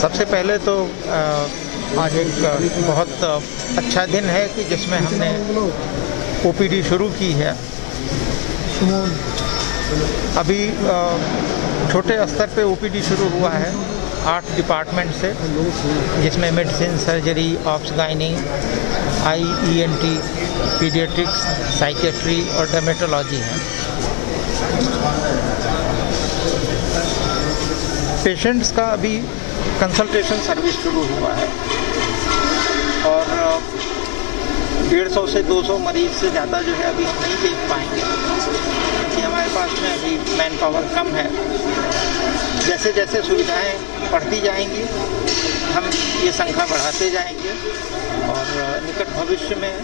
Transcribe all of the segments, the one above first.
सबसे पहले तो आज एक बहुत अच्छा दिन है कि जिसमें हमने ओपीडी शुरू की है। अभी छोटे स्तर पे ओपीडी शुरू हुआ है 8 डिपार्टमेंट से, जिसमें medicine, surgery, obs gynae, IENT, paediatrics, psychiatry और डर्मेटोलॉजी है। पेशेंट्स का अभी कंसल्टेशन सर्विस शुरू हुआ है और 150 से 200 मरीज से ज़्यादा जो है अभी हम नहीं देख पाएंगे, क्योंकि हमारे पास में अभी मैन पावर कम है। जैसे जैसे सुविधाएं बढ़ती जाएंगी हम ये संख्या बढ़ाते जाएंगे और निकट भविष्य में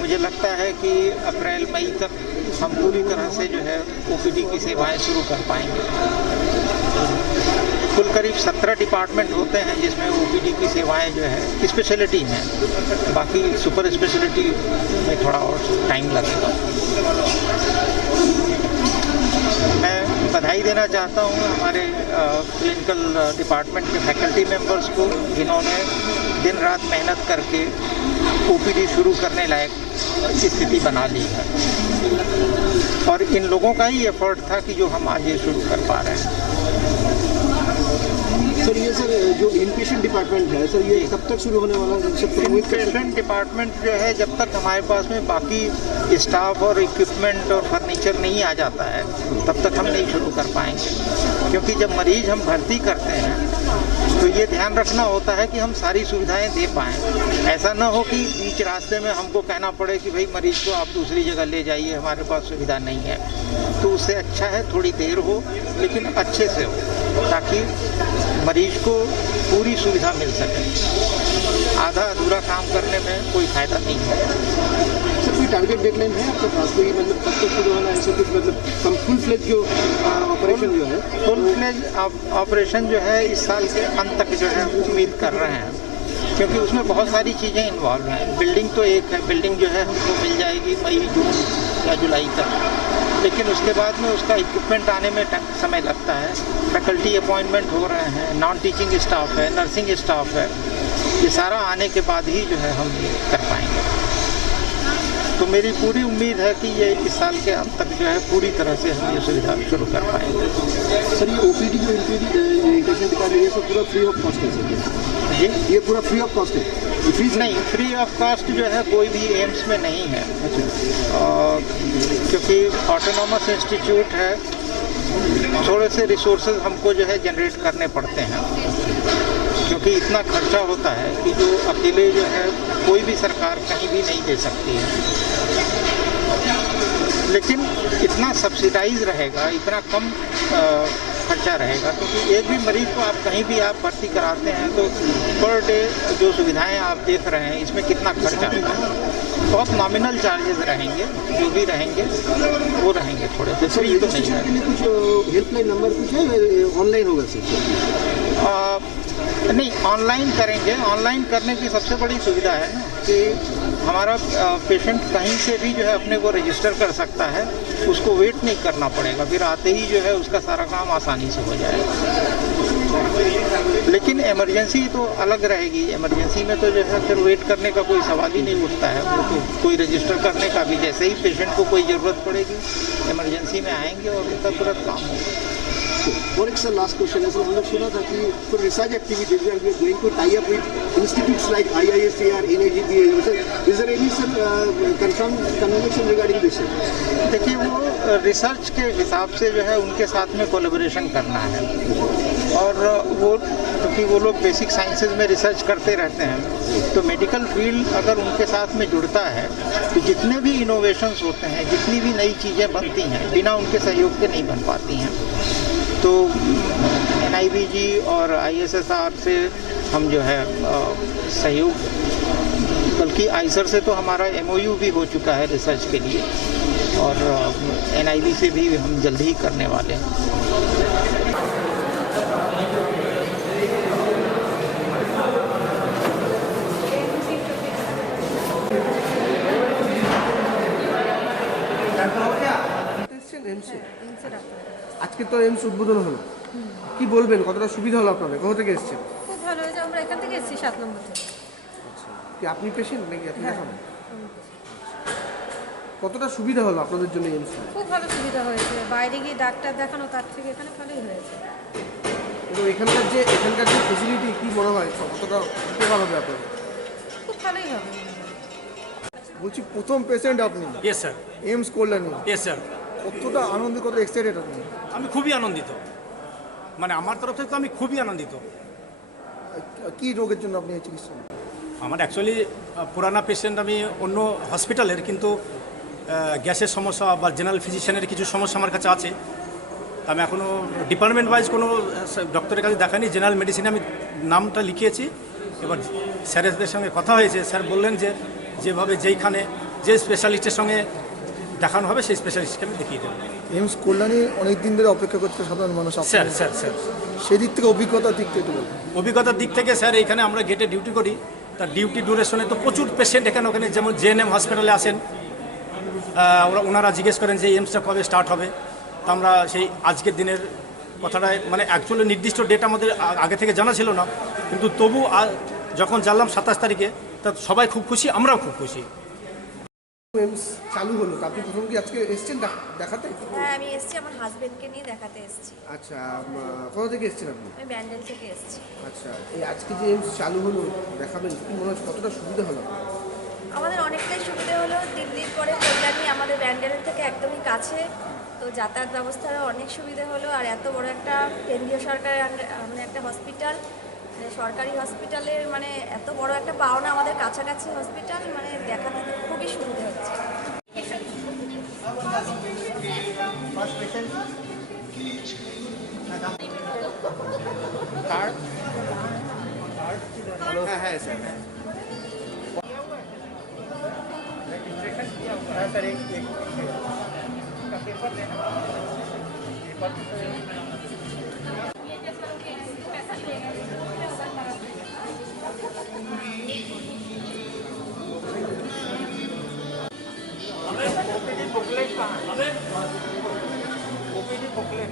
मुझे लगता है कि अप्रैल मई तक हम पूरी तरह से जो है ओपीडी की सेवाएं शुरू कर पाएंगे। कुल करीब 17 डिपार्टमेंट होते हैं जिसमें ओपीडी की सेवाएं जो है स्पेशलिटी में, बाकी सुपर स्पेशलिटी में थोड़ा और टाइम लगेगा। मैं बधाई देना चाहता हूं हमारे क्लिनिकल डिपार्टमेंट के फैकल्टी मेंबर्स को, जिन्होंने दिन रात मेहनत करके ओपीडी शुरू करने लायक स्थिति बना ली है और इन लोगों का ही एफर्ट था कि जो हम आज ये शुरू कर पा रहे हैं। सर ये जो इनपेशेंट डिपार्टमेंट है सर, ये कब तक शुरू होने वाला है? इनपेशेंट डिपार्टमेंट जो है जब तक हमारे पास में बाकी स्टाफ और इक्विपमेंट और फर्नीचर नहीं आ जाता है तब तक हम नहीं शुरू कर पाएंगे, क्योंकि जब मरीज हम भर्ती करते हैं तो ये ध्यान रखना होता है कि हम सारी सुविधाएं दे पाएँ। ऐसा ना हो कि बीच रास्ते में हमको कहना पड़े कि भाई मरीज को आप दूसरी जगह ले जाइए, हमारे पास सुविधा नहीं है। तो उससे अच्छा है थोड़ी देर हो लेकिन अच्छे से हो, ताकि मरीज को पूरी सुविधा मिल सके। आधा अधूरा काम करने में कोई फायदा नहीं है। सर कोई टारगेट डेडलाइन है आपके पास, कोई मतलब कब तक शुरू होना है ऐसा कुछ, मतलब फुल फ्लेज जो ऑपरेशन जो है? फुल फ्लेज ऑपरेशन जो है इस साल के अंत तक जो है उम्मीद कर रहे हैं, क्योंकि उसमें बहुत सारी चीज़ें इन्वॉल्व हैं। बिल्डिंग तो एक है, बिल्डिंग जो है हमको मिल जाएगी मई, जून या जुलाई तक, लेकिन उसके बाद में उसका इक्विपमेंट आने में समय लगता है। फैकल्टी अपॉइंटमेंट हो रहे हैं, नॉन टीचिंग स्टाफ है, नर्सिंग स्टाफ है, ये सारा आने के बाद ही जो है हम कर पाएंगे। तो मेरी पूरी उम्मीद है कि ये इस साल के अंत तक जो है पूरी तरह से हम ये सुविधा शुरू कर पाएंगे। सर ये ओपीडी जो इनपेशेंट का है ये सब पूरा फ्री ऑफ कॉस्ट है सर? जी, ये पूरा फ्री ऑफ कॉस्ट है? फीस नहीं, फ्री ऑफ कॉस्ट जो है कोई भी एम्स में नहीं है। अच्छा। क्योंकि ऑटोनॉमस इंस्टीट्यूट है, थोड़े से रिसोर्सेज हमको जो है जनरेट करने पड़ते हैं, क्योंकि इतना खर्चा होता है कि जो अकेले जो है कोई भी सरकार कहीं भी नहीं दे सकती है। लेकिन इतना सब्सिडाइज रहेगा, इतना कम खर्चा रहेगा, क्योंकि एक भी मरीज को आप कहीं भी आप भर्ती कराते हैं तो पर डे जो सुविधाएं आप देख रहे हैं इसमें कितना खर्चा होता है। बहुत नॉमिनल चार्जेस रहेंगे, जो भी रहेंगे वो रहेंगे थोड़े से, फ्री तो नहीं है। कुछ हेल्पलाइन नंबर कुछ है, ऑनलाइन होगा सर? नहीं, ऑनलाइन करेंगे। ऑनलाइन करने की सबसे बड़ी सुविधा है ना कि हमारा पेशेंट कहीं से भी जो है अपने को रजिस्टर कर सकता है, उसको वेट नहीं करना पड़ेगा, फिर आते ही जो है उसका सारा काम आसानी से हो जाएगा। लेकिन इमरजेंसी तो अलग रहेगी। इमरजेंसी में तो जो है फिर वेट करने का कोई सवाल ही नहीं उठता है, वो तो कोई रजिस्टर करने का भी, जैसे ही पेशेंट को कोई ज़रूरत पड़ेगी इमरजेंसी में आएंगे और उनका तुरंत काम होगा। और एक सर लास्ट क्वेश्चन है सर, हम लोग सुना था कि for research activities we are going to tie up with institutes like IISER, NIGPA, sir is there any sir confirm conversation regarding this? देखिए, वो रिसर्च के हिसाब से जो है उनके साथ में कोलैबोरेशन करना है, और वो क्योंकि वो लोग बेसिक साइंसेज में रिसर्च करते रहते हैं, तो मेडिकल फील्ड अगर उनके साथ में जुड़ता है तो जितने भी इनोवेशंस होते हैं, जितनी भी नई चीज़ें बनती हैं, बिना उनके सहयोग के नहीं बन पाती हैं। तो NIBG और ISSR से हम जो है सहयोग, बल्कि ISER से तो हमारा MOU भी हो चुका है रिसर्च के लिए, और NIB से भी हम जल्द ही करने वाले हैं। আজকে তো এমস উদ্বোধন হলো, কি বলবেন, কতটা সুবিধা হলো আপনাদের, কোথা থেকে এসেছেন? খুব ভালো আমরা এখান থেকে এসেছি 7 নম্বর থেকে। কি আপনি পেশেন্ট নাকি আপনি হ্যাঁ, দেখান? আমি patient। কতটা সুবিধা হলো আপনাদের জন্য এইমস? খুব ভালো সুবিধা হয়েছে, বাইরে গিয়ে ডাক্তার দেখানো তার থেকে এখানে ভালোই হয়েছে। এবং এখানকার যে ফেসিলিটি কি মনে হয় কতটা উপকার হবে আপনাদের? খুব ভালোই হবে। বলছি প্রথম পেশেন্ট আপনি yes sir, AIIMS Kalyani, yes sir. কতটা আনন্দিত, কত এক্সাইটেড আপনি? আমি খুবই আনন্দিত, মানে আমার তরফ থেকে তো আমি খুবই আনন্দিত। কি রোগের জন্য আপনি এই চিকিৎসা? আমার অ্যাকচুয়ালি পুরানা পেশেন্ট আমি অন্য হসপিটালের, কিন্তু গ্যাসের সমস্যা বা জেনারেল ফিজিশিয়ানের কিছু সমস্যা আমার কাছে আছে। আমি এখনও ডিপার্টমেন্ট ওয়াইজ কোনো ডক্টরের কাছে দেখাইনি, জেনারেল মেডিসিনে আমি নামটা লিখিয়েছি। এবার স্যারেদের সঙ্গে কথা হয়েছে, স্যার বললেন যে যেভাবে যেইখানে যে স্পেশালিস্টের সঙ্গে দেখানো হবে সেই স্পেশালিস্টকে আমি দেখিয়ে দেবো। এইমস কল্যাণী অনেক দিন ধরে অপেক্ষা করতে সাধারণ মানুষ, স্যার স্যার স্যার সেই দিক থেকে অভিজ্ঞতার দিক থেকে একটু বলুন। অভিজ্ঞতার দিক থেকে স্যার, এখানে আমরা গেটে ডিউটি করি, তার ডিউটি ডিউরেশনে তো প্রচুর পেশেন্ট এখানে ওখানে, যেমন জেএনএম হসপিটালে আসেন, ওনারা জিজ্ঞেস করেন যে এইমসটা কবে স্টার্ট হবে। তা আমরা সেই আজকের দিনের কথাটায়, মানে অ্যাকচুয়ালি নির্দিষ্ট ডেট আমাদের আগে থেকে জানা ছিল না, কিন্তু তবু যখন জানলাম 27 তারিখে, তা সবাই খুব খুশি, আমরাও খুব খুশি। এইমস চালু হলো, তা আপনি প্রথম কি আজকে এসেছেন দেখাতে? হ্যাঁ, আমি এসেছি, আমার হাজবেন্ডকে নিয়ে দেখাতে এসেছি। আচ্ছা, কোথা থেকে এসেছেন আপনি? আমি ব্যান্ডেল থেকে এসেছি। আচ্ছা, এই আজকে যে এইমস চালু হলো দেখাবেন, কি মনে হচ্ছে কতটা সুবিধা হলো? আমাদের অনেকটাই সুবিধা হলো, দিল্লির পরে কল্যাণী আমাদের ব্যান্ডেলের থেকে একদমই কাছে, তো যাতায়াত ব্যবস্থারও অনেক সুবিধা হলো। আর এত বড় একটা কেন্দ্রীয় সরকারের মানে একটা হসপিটাল, মানে সরকারি হসপিটালের মানে এত বড় একটা পাওনা, আমাদের কাছাকাছি হসপিটাল, মানে দেখাতে খুবই সুবিধা হচ্ছে। হ্যাঁ হ্যাঁ স্যার। OPD booklet